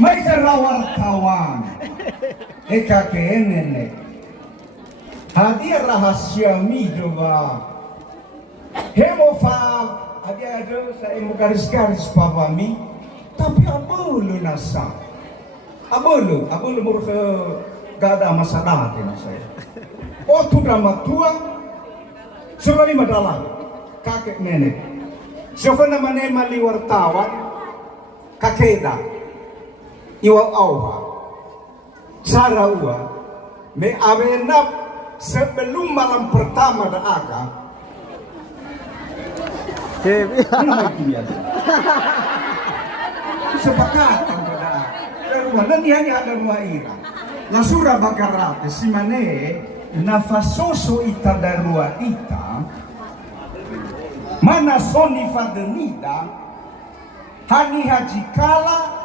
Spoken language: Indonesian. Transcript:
May wartawan. Eka kenene. Hadir rahasia mi juga. Hemofa. Ada saya mau garis-garis pahami. Tapi abulu nasa. Abulu murah gak ada masalah dengan saya. Oh tu drama tua. Sudah lima dalam. Kakek nenek. Siapa namanya mali wartawan? Kakeda. Iwa auha. Saraua. Me awenap sebelum malam pertama da aga. Kenapa biasa? Sepakatan pada. Dan dia ada dua ira. La sura bagarate si mane na fasoso ita darua ita. Mana soni fadenida hani haji kala